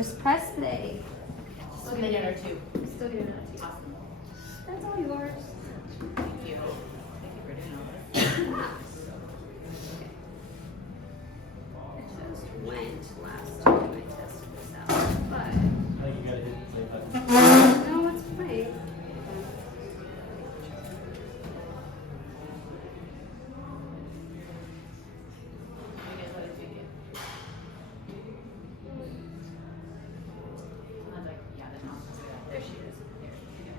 Just press play. Just a minute or two. Still doing that. Awesome. That's all yours. Thank you. Thank you for doing all this. It just went last time I tested this out, but I think you gotta hit the play button. no, it's great. You guys let it take it. I was like, yeah, the mouse is good. There she is. There she is.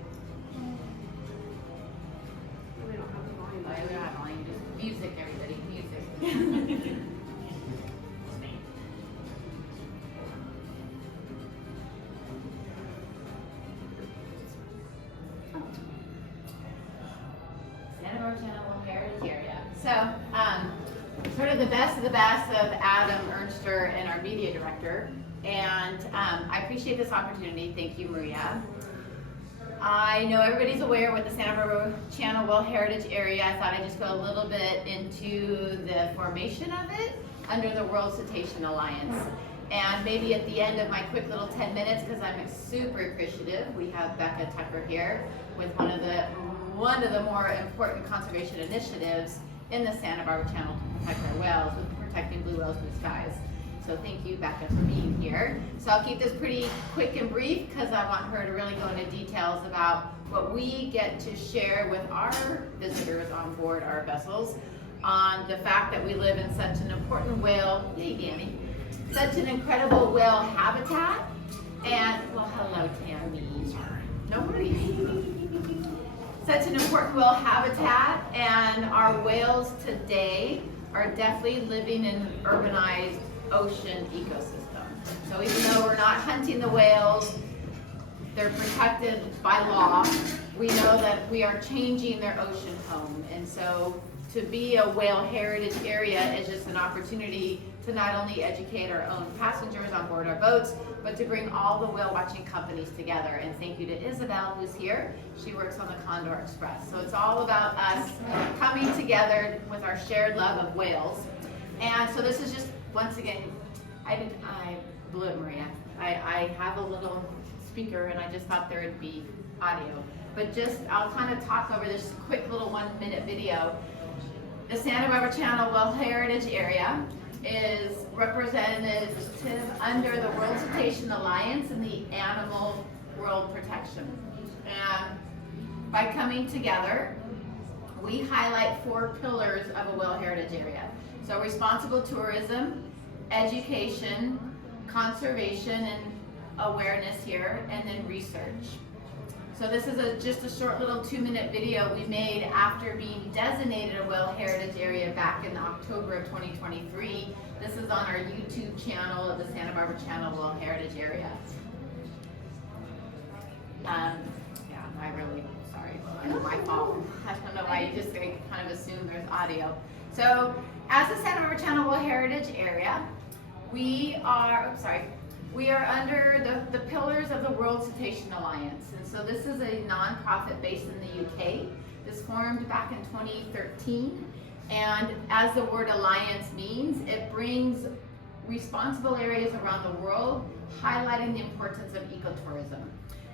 We don't have the volume. Oh, yeah, we don't have volume. Just music, everybody. Music. Santa Barbara Channel Heritage Area. So, sort of the best of Adam Ernster and our media director. And I appreciate this opportunity. Thank you, Maria. I know everybody's aware with the Santa Barbara Channel World Heritage Area. I thought I'd just go a little bit into the formation of it under the World Cetacean Alliance. And maybe at the end of my quick little 10 minutes, because I'm super appreciative, we have Becca Tucker here with one of the more important conservation initiatives in the Santa Barbara Channel to protect our whales, with protecting blue whales blue skies. So thank you, Becca, for being here. So I'll keep this pretty quick and brief because I want her to really go into details about what we get to share with our visitors on board our vessels on the fact that we live in such an important whale, yay Danny, such an incredible whale habitat. And, well, hello, Tammy. No worries. Such an important whale habitat, and our whales today are definitely living in an urbanized ocean ecosystem. So even though we're not hunting the whales, they're protected by law, we know that we are changing their ocean home. And so to be a whale heritage area is just an opportunity to not only educate our own passengers on board our boats, but to bring all the whale watching companies together. And thank you to Isabel, who's here. She works on the Condor Express. So it's all about us coming together with our shared love of whales. And so this is just, once again, I blew it, Maria. I have a little speaker and I just thought there would be audio. But just, I'll kind of talk over this quick little 1 minute video. The Santa Barbara Channel World Heritage Area is representative under the World Cetacean Alliance and the Animal World Protection. And by coming together, we highlight 4 pillars of a whale heritage area. So responsible tourism, education, conservation and awareness here, and then research. So this is just a short little 2-minute video we made after being designated a whale heritage area back in October of 2023. This is on our YouTube channel of the Santa Barbara Channel Whale Heritage Area. Yeah, sorry, it's my fault. I don't know why you just kind of assume there's audio. So as the Santa Barbara Channel Whale Heritage Area, we are under the pillars of the World Cetacean Alliance. And so this is a nonprofit based in the UK. This formed back in 2013. And as the word alliance means, it brings responsible areas around the world, highlighting the importance of ecotourism.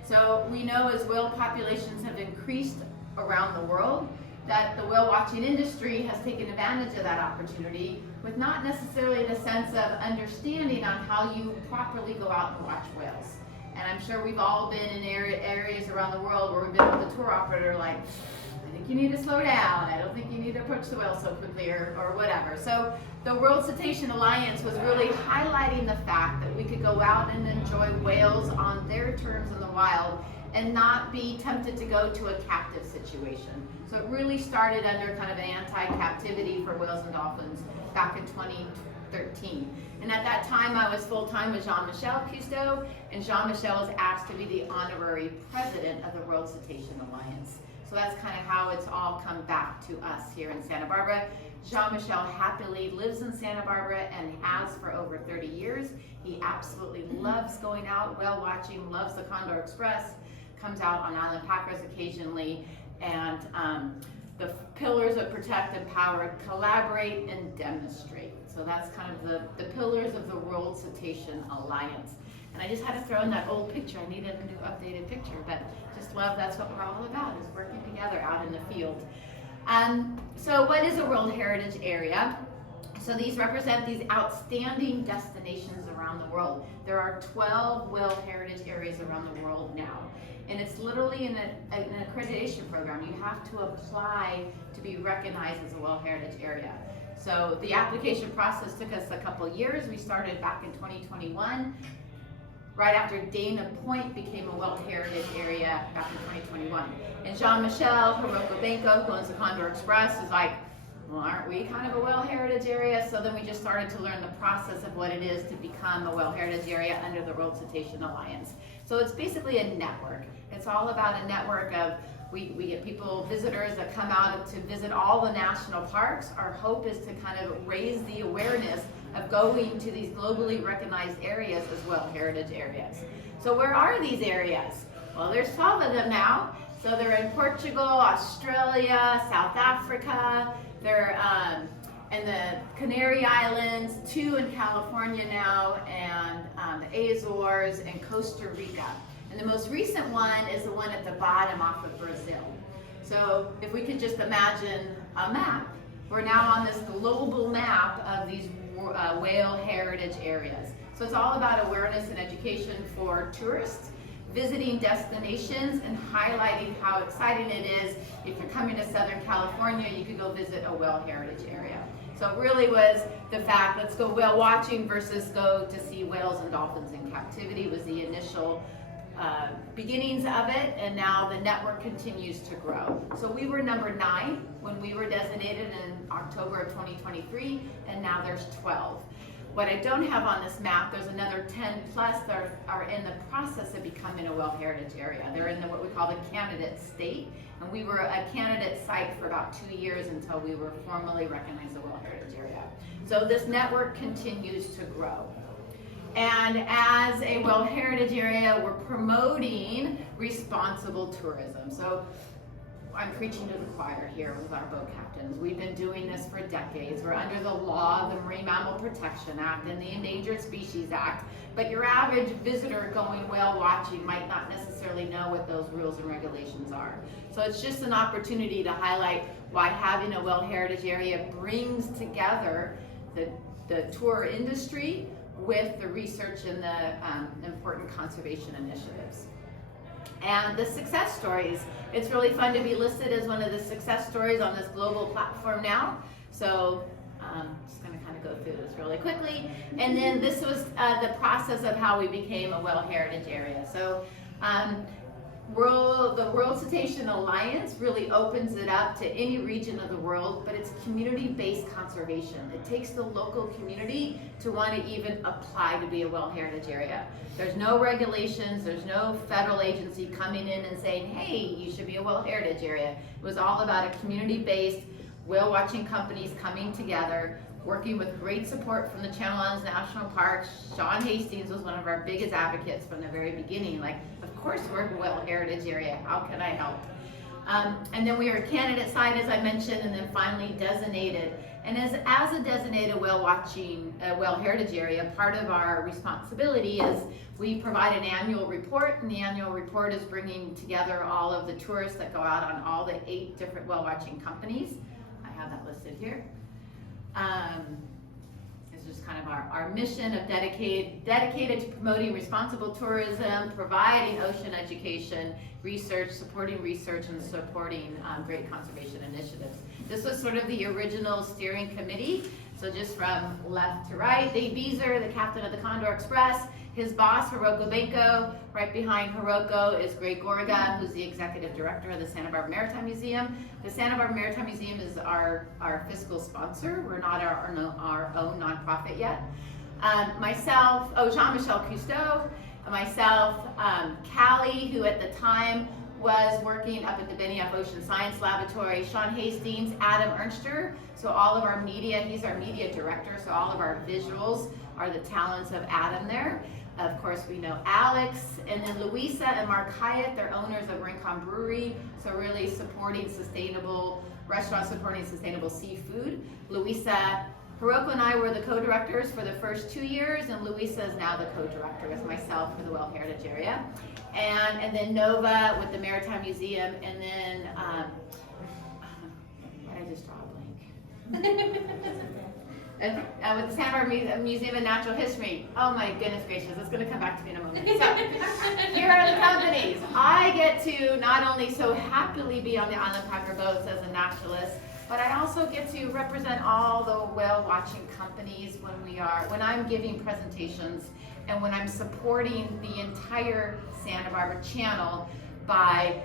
So we know as whale populations have increased around the world, that the whale watching industry has taken advantage of that opportunity with not necessarily the sense of understanding on how you properly go out and watch whales. And I'm sure we've all been in areas around the world where we've been with a tour operator like, I think you need to slow down, I don't think you need to approach the whale so quickly or whatever. So the World Cetacean Alliance was really highlighting the fact that we could go out and enjoy whales on their terms in the wild and not be tempted to go to a captive situation. So it really started under kind of an anti-captivity for whales and dolphins back in 2013. And at that time, I was full-time with Jean-Michel Cousteau, and Jean-Michel was asked to be the honorary president of the World Cetacean Alliance. So that's kind of how it's all come back to us here in Santa Barbara. Jean-Michel happily lives in Santa Barbara and has for over 30 years. He absolutely loves going out, whale watching, loves the Condor Express, comes out on Island Packers occasionally, and the pillars of protect, empower, collaborate, and demonstrate. So that's kind of the pillars of the World Cetacean Alliance. And I just had to throw in that old picture. I needed a new updated picture, but just love that's what we're all about, is working together out in the field. So what is a World Heritage Area? So these represent these outstanding destinations around the world. There are 12 World Heritage Areas around the world now. And it's literally an accreditation program. You have to apply to be recognized as a World Heritage Area. So the application process took us a couple years. We started back in 2021, right after Dana Point became a World Heritage Area back in 2021. And Jean-Michel Hiroko-Benko, who owns the Condor Express, is like, well, aren't we kind of a World Heritage Area? So then we just started to learn the process of what it is to become a World Heritage Area under the World Cetacean Alliance. So it's basically a network. It's all about a network of, we get people, visitors that come out to visit all the national parks. Our hope is to kind of raise the awareness of going to these globally recognized areas as World Heritage Areas. So where are these areas? Well, there's 12 of them now. So they're in Portugal, Australia, South Africa. They're in the Canary Islands, 2 in California now, and the Azores and Costa Rica. And the most recent one is the one at the bottom off of Brazil. So if we could just imagine a map, we're now on this global map of these whale heritage areas. So it's all about awareness and education for tourists, visiting destinations, and highlighting how exciting it is. If you're coming to Southern California, you could go visit a whale heritage area. So it really was the fact, let's go whale watching versus go to see whales and dolphins in captivity was the initial beginnings of it, and now the network continues to grow. So we were number 9 when we were designated in October of 2023, and now there's 12. What I don't have on this map, there's another 10 plus that are in the process of becoming a World Heritage Area. They're in what we call the candidate state, and we were a candidate site for about 2 years until we were formally recognized as a World Heritage Area. So this network continues to grow. And as a World Heritage Area, we're promoting responsible tourism. So I'm preaching to the choir here with our boat captains. We've been doing this for decades. We're under the law, the Marine Mammal Protection Act and the Endangered Species Act, but your average visitor going whale watching might not necessarily know what those rules and regulations are. So it's just an opportunity to highlight why having a World Heritage Area brings together the tour industry with the research and the important conservation initiatives. And the success stories, it's really fun to be listed as one of the success stories on this global platform now. So just going to kind of go through this really quickly. And then this was the process of how we became a World Heritage Area. So the World Cetacean Alliance really opens it up to any region of the world, but it's community-based conservation. It takes the local community to want to even apply to be a World Heritage Area. There's no regulations, there's no federal agency coming in and saying, hey, you should be a World Heritage Area. It was all about a community-based whale watching companies coming together, working with great support from the Channel Islands National Park. Sean Hastings was one of our biggest advocates from the very beginning. Like, of course we're a World Heritage Area, how can I help? And then we were candidate side, as I mentioned, and then finally designated. And as a designated whale watching, whale heritage area, part of our responsibility is we provide an annual report, and the annual report is bringing together all of the tourists that go out on all the 8 different whale watching companies. I have that listed here. It's just kind of our mission of dedicated to promoting responsible tourism, providing ocean education, research, supporting research, and supporting great conservation initiatives. This was sort of the original steering committee. So just from left to right, Dave Beezer, the captain of the Condor Express, his boss, Hiroko-Benko. Right behind Hiroko is Greg Gorga, who's the executive director of the Santa Barbara Maritime Museum. The Santa Barbara Maritime Museum is our fiscal sponsor. We're not our own nonprofit yet. Myself, Jean-Michel Cousteau, myself, Callie, who at the time was working up at the Benioff Ocean Science Laboratory, Sean Hastings, Adam Ernster. So all of our media, he's our media director, so all of our visuals are the talents of Adam there. Of course, we know Alex, and then Louisa and Mark Hyatt, they're owners of Rincon Brewery, so really supporting sustainable restaurants, supporting sustainable seafood. Louisa Hiroko and I were the co-directors for the first 2 years, and Louisa is now the co-director with myself for the Whale Heritage Area. And then Nova with the Maritime Museum, and then, I just draw a blank. With the Santa Barbara Museum of Natural History. Oh my goodness gracious, it's going to come back to me in a moment. So, here are the companies. I get to not only so happily be on the Island Packer boats as a naturalist, but I also get to represent all the whale watching companies when I'm giving presentations and when I'm supporting the entire Santa Barbara channel by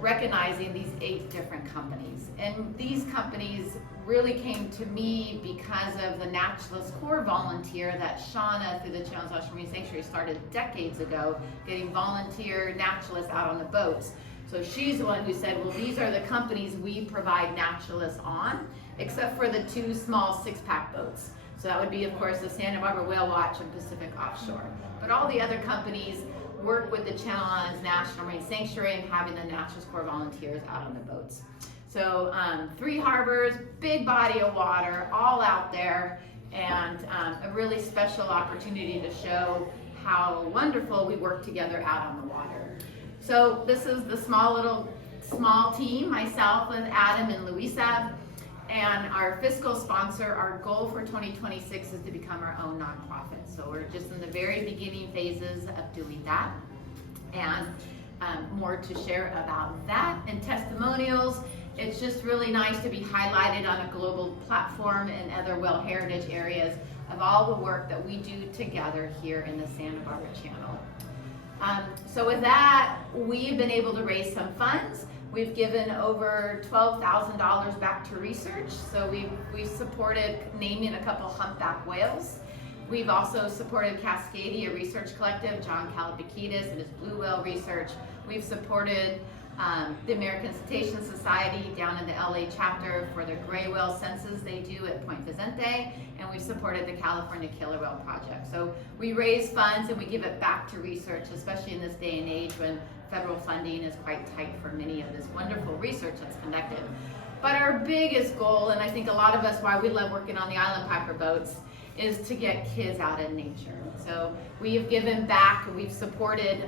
recognizing these 8 different companies. And these companies really came to me because of the Naturalist Corps volunteer that Shauna through the Channels Offshore Marine Sanctuary started decades ago, getting volunteer naturalists out on the boats. So she's the one who said, well, these are the companies we provide naturalists on, except for the 2 small 6-pack boats. So that would be, of course, the Santa Barbara Whale Watch and Pacific Offshore. But all the other companies work with the Channel Islands National Marine Sanctuary and having the Naturalist Corps volunteers out on the boats. So 3 harbors, big body of water, all out there, and a really special opportunity to show how wonderful we work together out on the water. So this is the small team, myself and Adam and Louisa, and our fiscal sponsor. Our goal for 2026 is to become our own nonprofit. So we're just in the very beginning phases of doing that, and more to share about that and testimonials. It's just really nice to be highlighted on a global platform and other whale heritage areas of all the work that we do together here in the Santa Barbara Channel. So with that, we've been able to raise some funds. We've given over $12,000 back to research. So we've supported naming a couple humpback whales. We've also supported Cascadia Research Collective, John Kalabakidis and his blue whale research. We've supported the American Cetacean Society down in the LA chapter for their gray whale census they do at Point Vicente, and we've supported the California Killer Whale Project. So we raise funds and we give it back to research, especially in this day and age when federal funding is quite tight for many of this wonderful research that's conducted. But our biggest goal, and I think a lot of us why we love working on the Island Packer boats, is to get kids out in nature. So we have given back, we've supported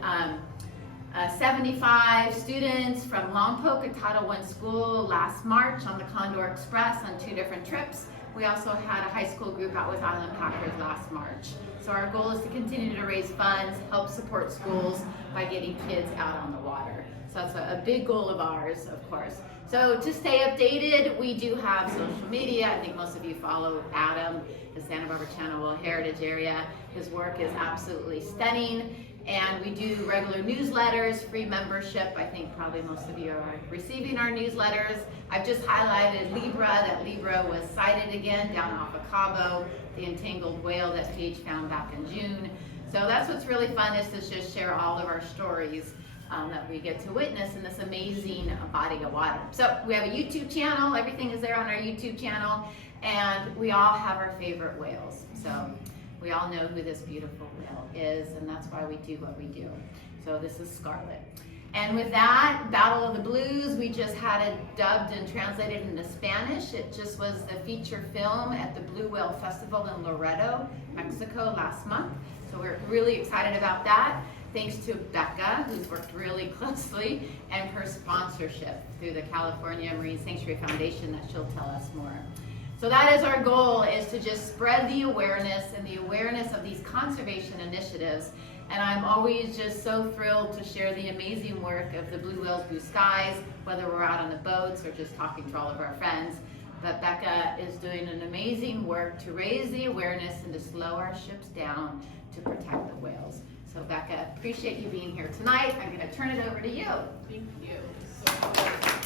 75 students from Lompoc, a Title I school, last March on the Condor Express on 2 different trips. We also had a high school group out with Island Packers last March. So our goal is to continue to raise funds, help support schools by getting kids out on the water. So that's a big goal of ours, of course. So to stay updated, we do have social media. I think most of you follow Adam, the Santa Barbara Channel Whale Heritage Area. His work is absolutely stunning. And we do regular newsletters, free membership. I think probably most of you are receiving our newsletters. I've just highlighted Libra, that Libra was sighted again down off of Cabo, the entangled whale that Paige found back in June. So that's what's really fun, is to just share all of our stories that we get to witness in this amazing body of water. So we have a YouTube channel, everything is there on our YouTube channel, and we all have our favorite whales. So we all know who this beautiful whale is, and that's why we do what we do. So this is Scarlet. And with that, Battle of the Blues, we just had it dubbed and translated into Spanish. It just was the feature film at the Blue Whale Festival in Loreto, Mexico last month. So we're really excited about that. Thanks to Becca, who's worked really closely, and her sponsorship through the California Marine Sanctuary Foundation that she'll tell us more. So that is our goal, is to just spread the awareness and the awareness of these conservation initiatives. And I'm always just so thrilled to share the amazing work of the Blue Whales Blue Skies, whether we're out on the boats or just talking to all of our friends. But Becca is doing an amazing work to raise the awareness and to slow our ships down to protect the whales. So Becca, appreciate you being here tonight. I'm going to turn it over to you. Thank you.